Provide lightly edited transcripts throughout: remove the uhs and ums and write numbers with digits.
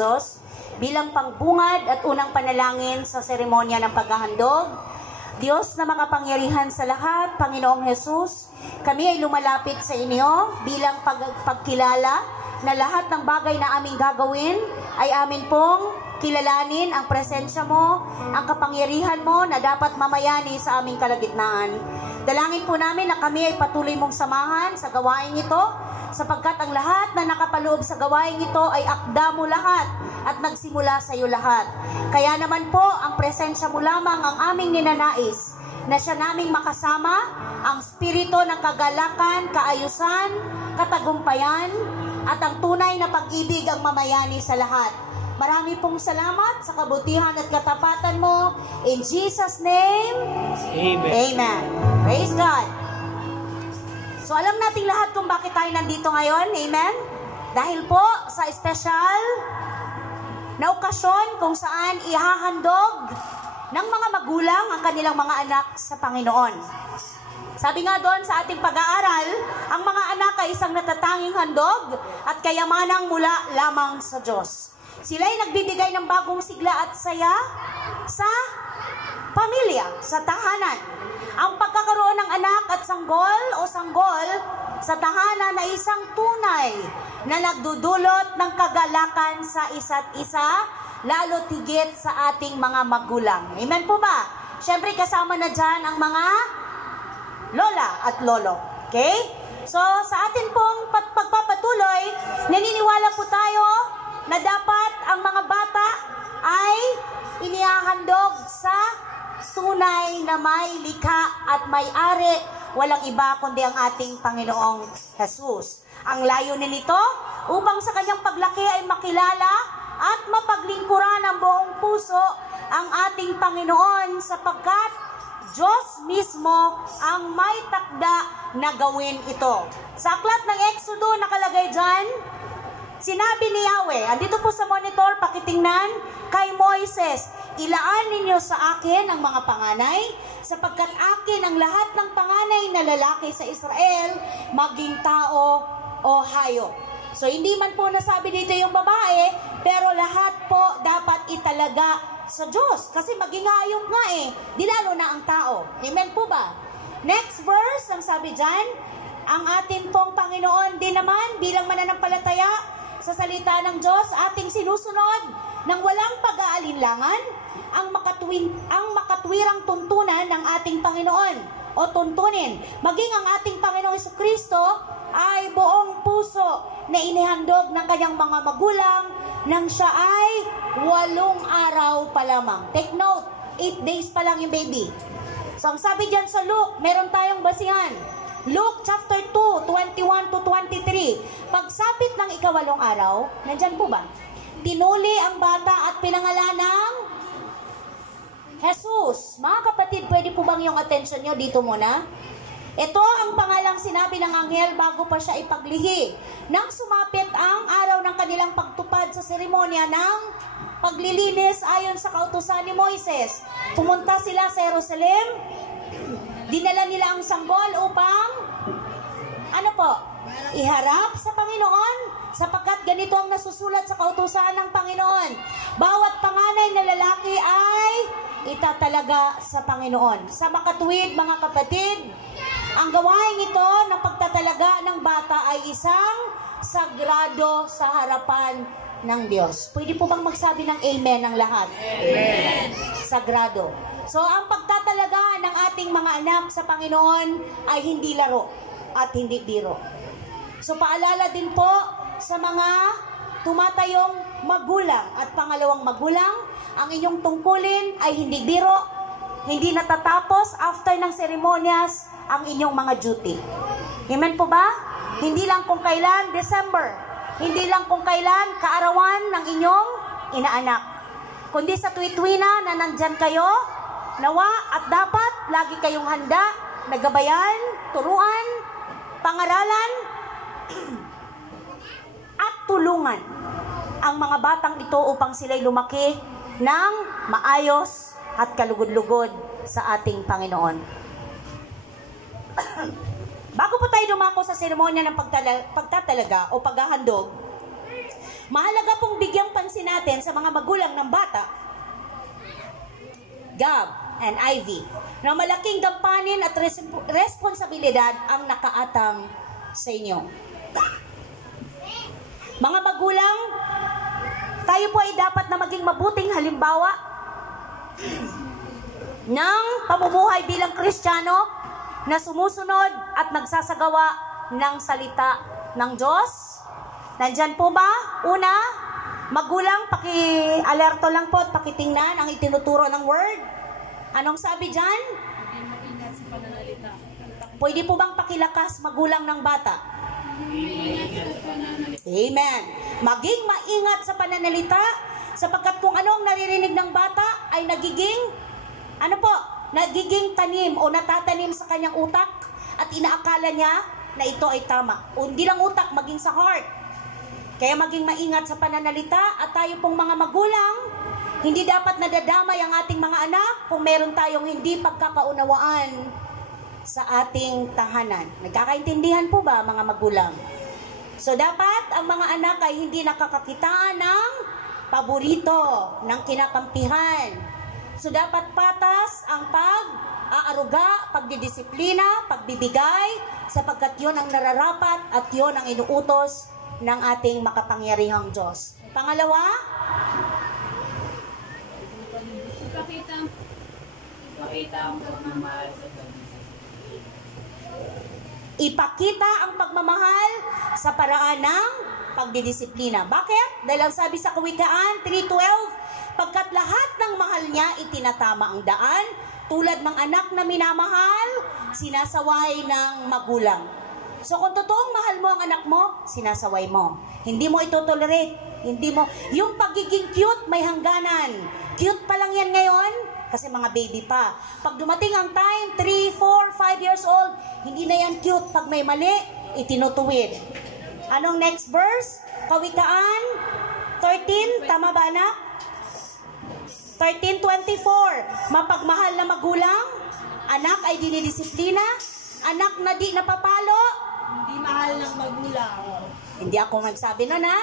Diyos bilang pangbungad at unang panalangin sa seremonya ng paghahandog. Diyos na makapangyarihan sa lahat, Panginoong Jesus, kami ay lumalapit sa inyo bilang pagkilala na lahat ng bagay na aming gagawin ay amin pong kilalanin ang presensya mo, ang kapangyarihan mo na dapat mamayani sa aming kalagitnaan. Dalangin po namin na kami ay patuloy mong samahan sa gawain ito, sapagkat ang lahat na nakapaloob sa gawain ito ay akda mo lahat at nagsimula sa iyo lahat. Kaya naman po, ang presensya mo lamang ang aming ninanais, na siya naming makasama, ang spirito ng kagalakan, kaayusan, katagumpayan, at ang tunay na pag-ibig ang mamayani sa lahat. Marami pong salamat sa kabutihan at katapatan mo. In Jesus' name, Amen. Amen. Praise God. So alam nating lahat kung bakit tayo nandito ngayon. Amen? Dahil po sa special na okasyon kung saan ihahandog ng mga magulang ang kanilang mga anak sa Panginoon. Sabi nga doon sa ating pag-aaral, ang mga anak ay isang natatanging handog at kayamanang mula lamang sa Diyos. Sila ay nagbibigay ng bagong sigla at saya sa pamilya, sa tahanan. Ang pagkakaroon ng anak at sanggol o sanggol sa tahanan ay isang tunay na nagdudulot ng kagalakan sa isa't isa, lalo tigit sa ating mga magulang. Amen po ba? Siyempre kasama na dyan ang mga lola at lolo. Okay? So sa atin pong pagpapatuloy, naniniwala po tayo na dapat ang mga bata ay inihahandog sa tunay na may likha at may-ari, walang iba kundi ang ating Panginoong Jesus. Ang layunin nito upang sa kanyang paglaki ay makilala at mapaglingkuran ng buong puso ang ating Panginoon, sapagkat Diyos mismo ang may takda na gawin ito. Sa aklat ng Exodo nakalagay dyan, sinabi ni Yahweh, andito po sa monitor, pakitingnan, kay Moises, ilaan ninyo sa akin ang mga panganay, sapagkat akin ang lahat ng panganay na lalaki sa Israel, maging tao o hayop. So hindi man po nasabi dito yung babae, pero lahat po dapat italaga sa Diyos. Kasi maging hayop nga di lalo na ang tao. Amen po ba? Next verse, ang sabi dyan, ang atin pong Panginoon din naman bilang mananampalataya sa salita ng Diyos, ating sinusunod ng walang pag-aalinlangan ang makatwirang tuntunan ng ating Panginoon o tuntunin. Maging ang ating Panginoong Jesucristo ay buong puso na inihandog ng kanyang mga magulang nang siya ay 8 araw pa lamang. Take note, 8 days pa lang yung baby. So ang sabi dyan sa Luke, meron tayong basihan. Luke chapter 2, 21 to 23. Pagsapit ng ikawalong araw, nandyan po ba? Tinuli ang bata at pinangalan ng Jesus. Mga kapatid, pwede po bang yung attention nyo dito muna? Ito ang pangalang sinabi ng anghel bago pa siya ipaglihi. Nang sumapit ang araw ng kanilang pagtupad sa seremonya ng paglilinis ayon sa kautusan ni Moises, pumunta sila sa Jerusalem. Dinala nila ang sanggol upang iharap sa Panginoon, sapagkat ganito ang nasusulat sa kautusan ng Panginoon. Bawat panganay na lalaki ay itatalaga sa Panginoon. Sa makatuwid, mga kapatid, ang gawain ito ng pagtatalaga ng bata ay isang sagrado sa harapan ng Diyos. Pwede po bang magsabi ng amen ang lahat? Amen. Sagrado. So, ang pagtatalaga ng ating mga anak sa Panginoon ay hindi laro at hindi biro. So, paalala din po sa mga tumatayong magulang at pangalawang magulang, ang inyong tungkulin ay hindi biro, hindi natatapos after ng seremonyas ang inyong mga duty. Amen po ba? Hindi lang kung kailan December, hindi lang kung kailan kaarawan ng inyong inaanak, kundi sa tuwi-tuwi na nandyan kayo, nawa at dapat lagi kayong handa, nagabayan, turuan, pangaralan, at tulungan ang mga batang ito upang sila'y lumaki ng maayos at kalugod-lugod sa ating Panginoon. Bago po tayo dumako sa seremonya ng pagtatalaga o paghahandog, Mahalaga pong bigyang pansin natin sa mga magulang ng bata, Gab and Ivy, na malaking gampanin at responsibilidad ang nakaatang sa inyo. Mga magulang, tayo po ay dapat na maging mabuting halimbawa ng pamumuhay bilang Kristiyano na sumusunod at nagsasagawa ng salita ng Diyos. Nandyan po ba? Una, magulang, paki-alerto lang po at pakitingnan ang itinuturo ng word. Anong sabi dyan? Pwede po bang pakilakas magulang ng bata? Amen. Maging maingat sa pananalita, sapagkat kung ano ang naririnig ng bata ay nagiging tanim o natatanim sa kanyang utak at inaakala niya na ito ay tama. O hindi lang utak, maging sa heart. Kaya maging maingat sa pananalita at tayo pong mga magulang, hindi dapat nadadamay ang ating mga anak kung meron tayong hindi pagkakaunawaan sa ating tahanan. Nagkakaintindihan po ba mga magulang? So dapat ang mga anak ay hindi nakakakitaan ng paborito, ng kinakampihan. So dapat patas ang pag-aaruga, pagdidisiplina, pagbibigay, sapagkat yun ang nararapat at yun ang inuutos ng ating makapangyarihang Diyos. Pangalawa, ipakita ang pagmamahal sa paraan ng pagdidisiplina. Bakit? Dahil ang sabi sa Kawikaan 3:12, pagkat lahat ng mahal niya itinatama ang daan, tulad ng anak na minamahal, sinasaway ng magulang. So kung totoong mahal mo ang anak mo, sinasaway mo. Hindi mo ito tolerate. Hindi mo. Yung pagiging cute, may hangganan. Cute pa lang yan ngayon, kasi mga baby pa. Pag dumating ang time, 3, 4, 5 years old, hindi na yan cute. Pag may mali, itinutuwid. Anong next verse? Kawikaan 13, tama ba anak? 13:24. Mapagmahal na magulang, anak ay dinidisiplina, anak na di napapalo, hindi mahal ng magulang. Hindi ako nagsabi na na.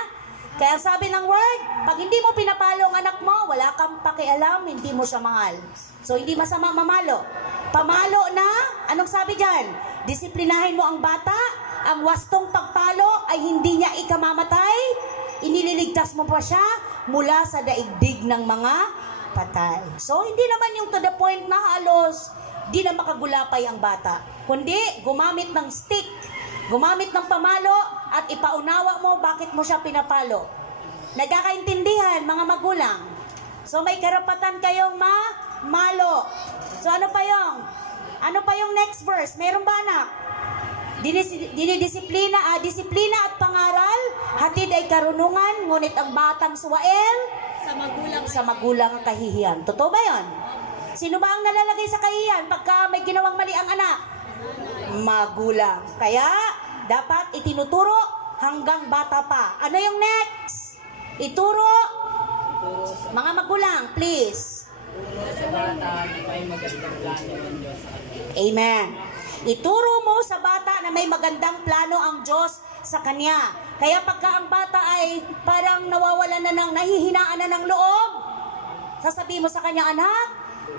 Kaya sabi ng word, pag hindi mo pinapalo ang anak mo, wala kang pakialam, hindi mo siya mahal. So hindi masama mamalo. Pamalo na, anong sabi dyan? Disiplinahin mo ang bata, ang wastong pagpalo ay hindi niya ikamamatay, inililigtas mo pa siya mula sa daigdig ng mga patay. So hindi naman yung to the point na halos di na makagulapay ang bata, kundi gumamit ng stick, gumamit ng pamalo at ipaunawa mo bakit mo siya pinapalo. Nagkakaintindihan mga magulang. So may karapatan kayong malo. So ano pa yung next verse? Meron ba anak? Disiplina at pangaral, hatid ay karunungan, ngunit ang batang suwael sa magulang ang kahihiyan. Totoo ba yun? Sino ba ang nalalagay sa kahihiyan pagka may ginawang mali ang anak? Magulang. Kaya dapat itinuturo hanggang bata pa. Ano yung next? Ituro. Mga magulang, please. Sa bata na may magandang plano ng Diyos. Amen. Ituro mo sa bata na may magandang plano ang Diyos sa kanya. Kaya pagka ang bata ay parang nawawalan na ng, nahihinaan na ng loob, sasabihin mo sa kanya, anak,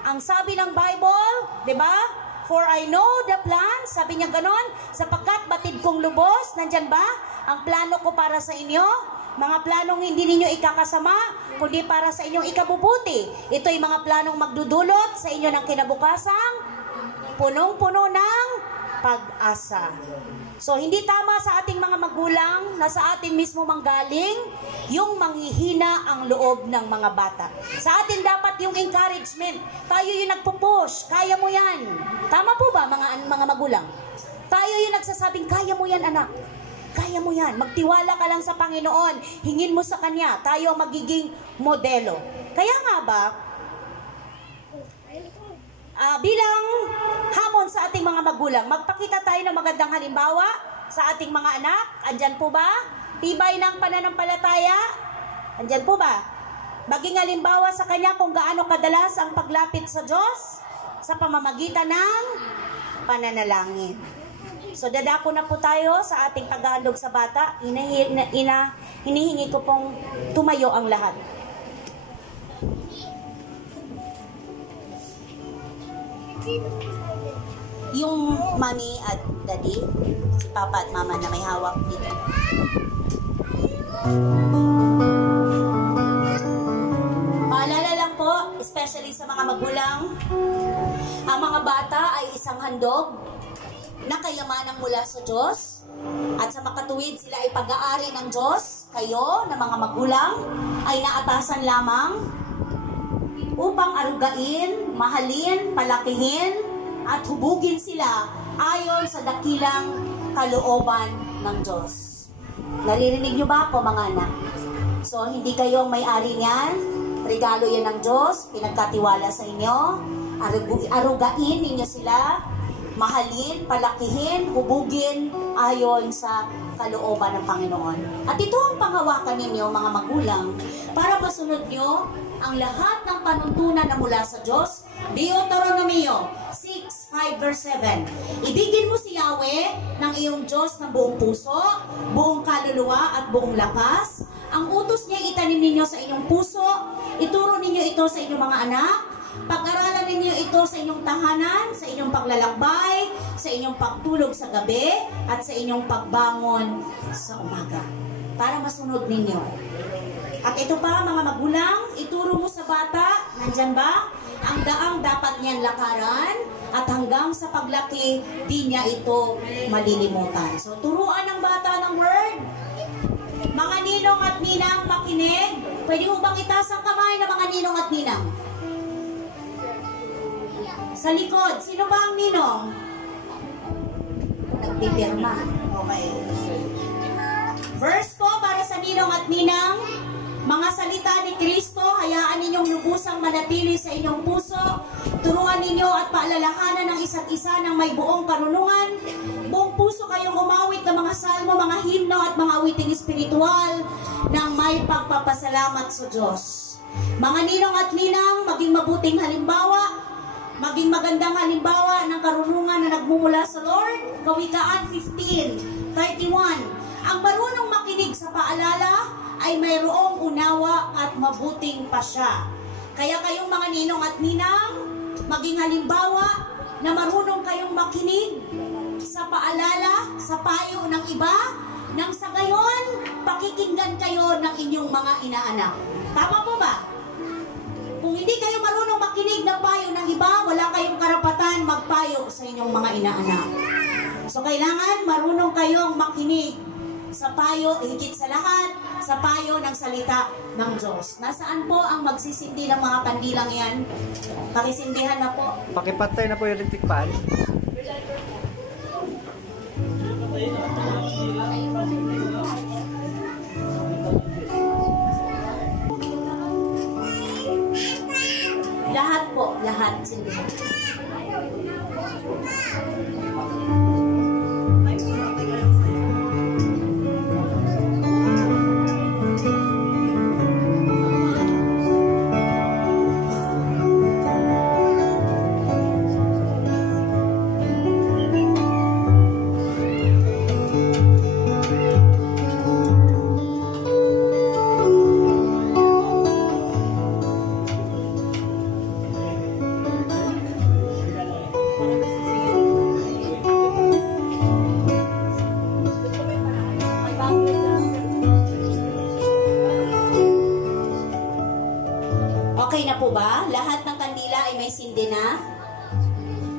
ang sabi ng Bible, di ba? For I know the plan, sabi niya ganon, sapagkat batid kong lubos, nandyan ba? Ang plano ko para sa inyo, mga planong hindi ninyo ikakasama, kundi para sa inyong ikabubuti. Ito'y mga planong magdudulot sa inyo ng kinabukasang punong-puno ng pag-asa. So, hindi tama sa ating mga magulang na sa atin mismo manggaling yung manghihina ang loob ng mga bata. Sa atin dapat yung encouragement. Tayo yung nagpupush. Kaya mo yan. Tama po ba mga magulang? Tayo yung nagsasabing, kaya mo yan anak. Kaya mo yan. Magtiwala ka lang sa Panginoon. Hingin mo sa Kanya. Tayo ang magiging modelo. Kaya nga ba, bilang hamon sa ating mga magulang, magpakita tayo ng magandang halimbawa sa ating mga anak. Andyan po ba? Tibay ng pananampalataya. Andyan po ba? Maging halimbawa sa kanya kung gaano kadalas ang paglapit sa Diyos sa pamamagitan ng pananalangin. So dadako na po tayo sa ating paghahandog sa bata. Hinihingi ko pong tumayo ang lahat. Yung mami at daddy, si papa at mama na may hawak dito. Paalala lang po, especially sa mga magulang, ang mga bata ay isang handog na kayamanang mula sa Diyos, at sa makatuwid sila ay pag-aari ng Diyos. Kayo na mga magulang ay naatasan lamang upang arugain, mahalin, palakihin, at hubugin sila ayon sa dakilang kalooban ng Diyos. Naririnig niyo ba po mga anak? So, hindi kayong may-ari niyan. Regalo yan ng Diyos, pinagkatiwala sa inyo. Arugain ninyo sila, mahalin, palakihin, hubugin ayon sa kalooban ng Panginoon. At ito ang panghawakan ninyo mga magulang para masunod nyo ang lahat ng panuntunan na mula sa Diyos. Deuteronomio 6:5 verse 7. Ibigin mo si Yahweh ng iyong Diyos ng buong puso, buong kaluluwa at buong lakas. Ang utos niya itanim ninyo sa inyong puso, ituro ninyo ito sa inyong mga anak, pag-aralan ninyo ito sa inyong tahanan, sa inyong paglalakbay, sa inyong pagtulog sa gabi, at sa inyong pagbangon sa umaga, para masunod ninyo. At ito pa mga magulang, ituro mo sa bata, nandyan ba? Ang daang dapat niyan lakaran, at hanggang sa paglaki, di niya ito malilimutan. So turuan ng bata ng word. Mga ninong at ninang makinig. Pwede mo bang itaas ang kamay ng mga ninong at ninang? Sa likod, sino ba ang ninong? Nagpipirma. Okay. Verse po para sa ninong at ninang. Mga salita ni Kristo, hayaan ninyong lubusang manatili sa inyong puso. Turuan ninyo at paalalahanan ng isa't isa ng may buong karunungan. Buong puso kayong umawit ng mga salmo, mga himno at mga awiting espiritual ng may pagpapasalamat sa Diyos. Mga ninong at ninang, maging mabuting halimbawa, maging magandang halimbawa ng karunungan na nagmumula sa Lord. Kawikaan 15:31. Ang marunong makinig sa paalala ay mayroong unawa at mabuting pasya. Kaya kayong mga ninong at ninang, maging halimbawa na marunong kayong makinig sa paalala, sa payo ng iba, nang sa gayon, pakikinggan kayo ng inyong mga inaanak. Tama po ba? Kung hindi kayo marunong makinig ng payo ng iba, wala kayong karapatan magpayo sa inyong mga inaanak. So kailangan marunong kayong makinig sa payo, higit sa lahat, sa payo ng salita ng Diyos. Nasaan po ang magsisindi ng mga kandilang yan? Pakisindihan na po. Pakipatay na po yung electric pan. Lahat po, lahat sindihan. Okay na po ba? Lahat ng kandila ay may sindi na?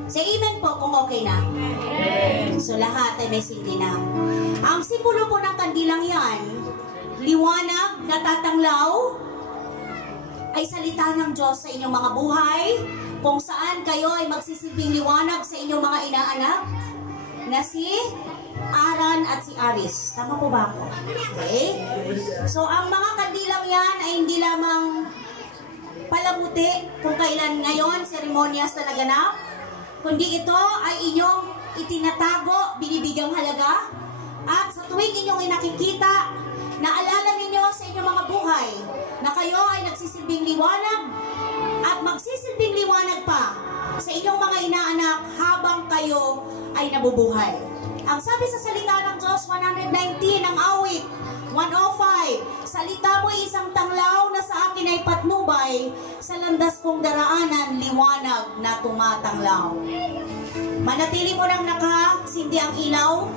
Say amen po kung okay na. So lahat ay may sindi na. Ang simbolo po ng kandilang yan, liwanag, natatanglaw, ay salita ng Diyos sa inyong mga buhay, kung saan kayo ay magsisilbing liwanag sa inyong mga inaanak, na si Aran at si Aris. Tama po ba ako? Okay? So ang mga kandilang yan ay hindi lamang palamuti kung kailan ngayon seremonyas na naganap, kundi ito ay inyong itinatago, binibigyang halaga, at sa tuwing inyong inakikita, naalala ninyo sa inyong mga buhay na kayo ay nagsisilbing liwanag at magsisilbing liwanag pa sa inyong mga inaanak habang kayo ay nabubuhay. Ang sabi sa salita ng Diyos, 119 ang awit, 105, salita mo'y isang tanglaw na sa akin ay patnubay, sa landas kong daraanan, liwanag na tumatanglaw. Manatili mo nang nakasindi ang ilaw.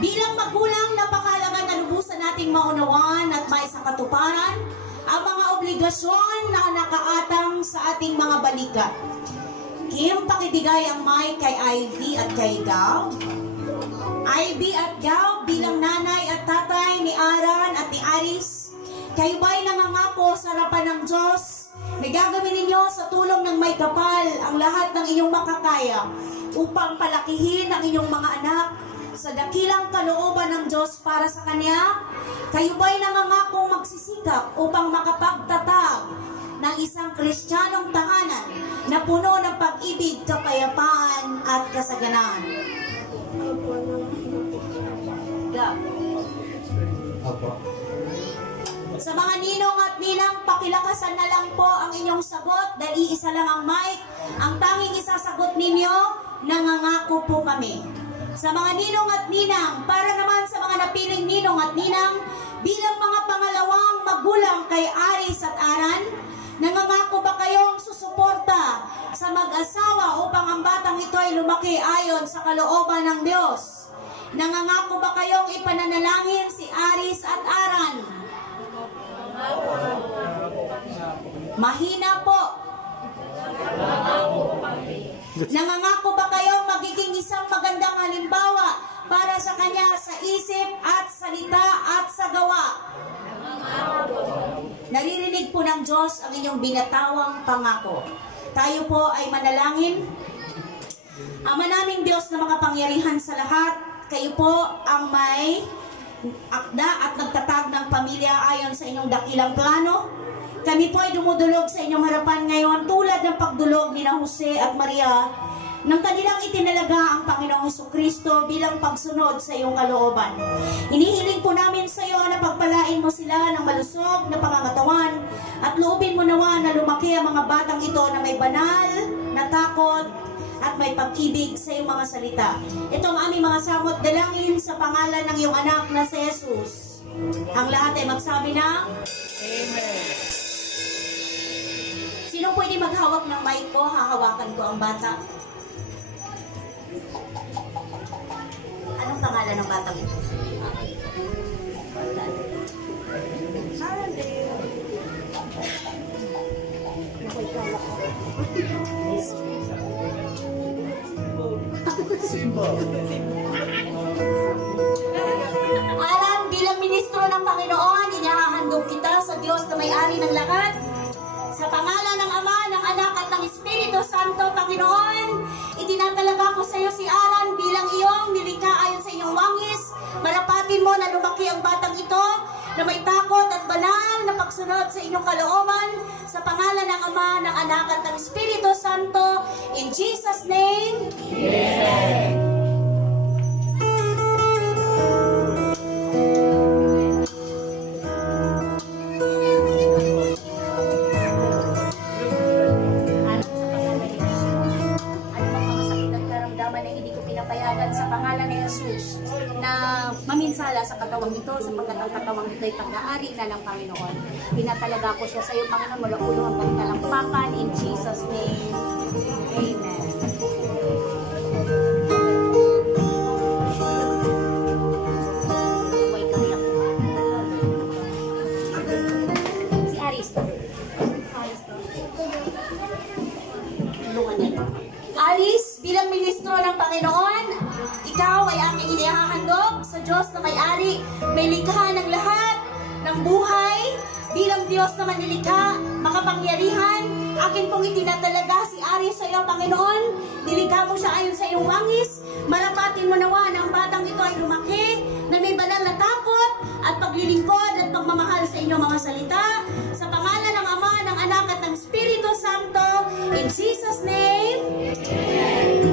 Bilang magulang, napakalaga na lubusan nating maunawaan at may sa katuparan ang mga obligasyon na nakaatang sa ating mga balikat. Kim, pakibigay ang mic kay Ivy at kay Gao. Ivy at Gao, bilang nanay at tatay ni Aran at ni Aris, kayo ba'y nangangako sa harapan ng Diyos na gagawin ninyo sa tulong ng may kapal ang lahat ng inyong makakaya upang palakihin ang inyong mga anak sa dakilang kalooban ng Diyos para sa Kanya? Kayo ba'y nangangakong magsisikap upang makapagtatag ng isang Kristiyanong tahanan na puno ng pag-ibig, kapayapaan at kasaganaan? Sa mga ninong at ninang, pakilakasan na lang po ang inyong sagot dahil iisa lang ang mic. Ang tanging isasagot ninyo, nangangako po kami. Sa mga ninong at ninang, para naman sa mga napiling ninong at ninang, bilang mga pangalawang magulang kay Aris at Aran, nangangako ba kayong susuporta sa mag-asawa upang ang batang ito ay lumaki ayon sa kalooban ng Diyos? Nangangako ba kayong ipananalangin si Aris at Aran? Mahina po. Nangangako ba kayong magiging isang magandang halimbawa para sa kanya sa isip at salita at sa gawa? Naririnig po ng Diyos ang inyong binatawang pangako. Tayo po ay manalangin. Ama naming Diyos na makapangyarihan sa lahat, kayo po ang may akda at nagtatag ng pamilya ayon sa inyong dakilang plano. Kami po ay dumudulog sa inyong harapan ngayon tulad ng pagdulog ni Jose at Maria nang kanilang itinalaga ang Panginoong Hesukristo bilang pagsunod sa iyong kalooban. Inihiling po namin sa iyo na pagpalain mo sila ng malusog na pangangatawan at loobin mo nawa na lumaki ang mga batang ito na may banal na takot at may pag-ibig sa iyong mga salita. Ito ang aming mga samot dalangin sa pangalan ng iyong anak na si Jesus. Ang lahat ay magsabi ng Amen. Sino pwede maghawak ng mic ko? Hahawakan ko ang bata. Anong pangalan ng batang ito? Alam, bilang ministro ng Panginoon, inihahandog kita sa Diyos na may-ari ng lahat. Sa pangalan ng Ama, ng Anak at ng Espiritu Santo, Panginoon, itinatalaga ko sa iyo si Aran bilang iyong nilikha ayon sa inyong wangis. Marapatin mo na lumaki ang batang ito na may takot at banal na pagsunod sa inyong kalooban. Sa pangalan ng Ama, ng Anak at ng Espiritu Santo, in Jesus' name, Amen. Sa pangalan ni Jesus na maminsala sa katawang ito sapagkat ang katawang ito ay pag-aari na ng Panginoon. Pinatalaga ko siya sa iyo, Panginoon, mula ulo hanggang talampakan in Jesus' name. Amen. Si Aris. Tulungan niya. Aris, bilang ministro ng Panginoon, ikaw ay aking inihahandog sa Diyos na may-ari, may likha ng lahat ng buhay. Bilang Diyos na manilikha, makapangyarihan, akin pong itinatalaga si Aris sa iyo, Panginoon. Nilikha mo siya ayon sa iyong wangis. Marapatin mo nawa na ang batang ito ay lumaki, na may banal na takot at paglilingkod at pagmamahal sa inyong mga salita. Sa pangalan ng Ama, ng Anak at ng Espiritu Santo, in Jesus' name, Amen.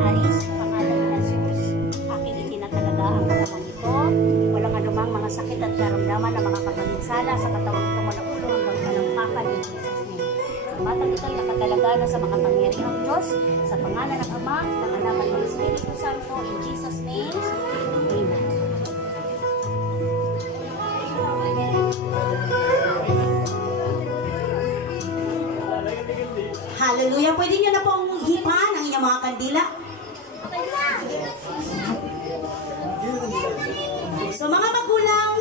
Aris, pangalan ng Jesus, aking mula sa katawang ito mo na ulo hanggang kalampakan in Jesus' name. Ang batang ito ay nakatalaga na sa makapangyarihang Diyos, sa pangalan ng Ama, ng Anak at ng Espiritu Santo, in Jesus' name. Amen. Hallelujah. Pwede nyo na pong hipan ang inyong mga kandila. So mga magulang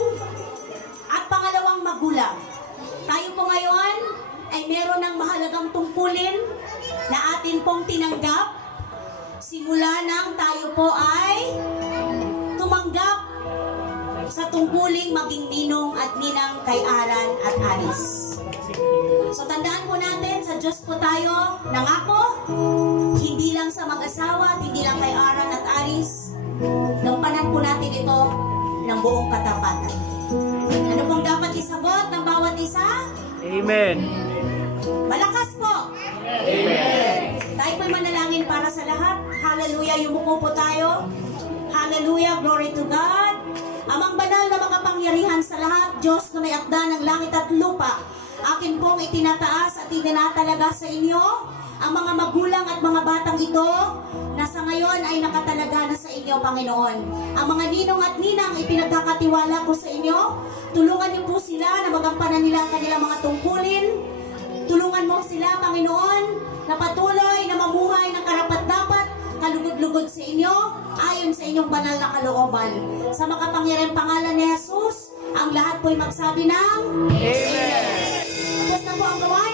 at pangalawang magulang, tayo po ngayon ay meron ng mahalagang tungkulin na atin pong tinanggap simula nang tayo po ay tumanggap sa tungkuling maging ninong at ninang kay Aran at Aris. So tandaan po natin, sa Diyos po tayo nangako, hindi lang sa mag-asawa, hindi lang kay Aran at Aris, gampanan po natin ito ng buong katapatan. Ano pong dapat isabot ng bawat isa? Amen. Malakas po! Amen. Tayo po'y manalangin para sa lahat. Hallelujah, yumuko po tayo. Hallelujah, glory to God. Amang banal na makapangyarihan sa lahat, Diyos na may akda ng langit at lupa, akin pong itinataas at itinatalaga sa inyo ang mga magulang at mga batang ito na sa ngayon ay nakatalaga na sa inyo, Panginoon. Ang mga ninong at ninang ipinagkakatiwala ko sa inyo, tulungan niyo po sila na magampanan nila ang kanilang mga tungkulin. Tulungan mo sila, Panginoon, na patuloy na mamuhay ng karapat-dapat, kalugod-lugod sa inyo, ayon sa inyong banal na kalooban. Sa makapangyarihang pangalan ni Jesus, ang lahat po'y magsabi ng Amen. Tapos na po ang gawain.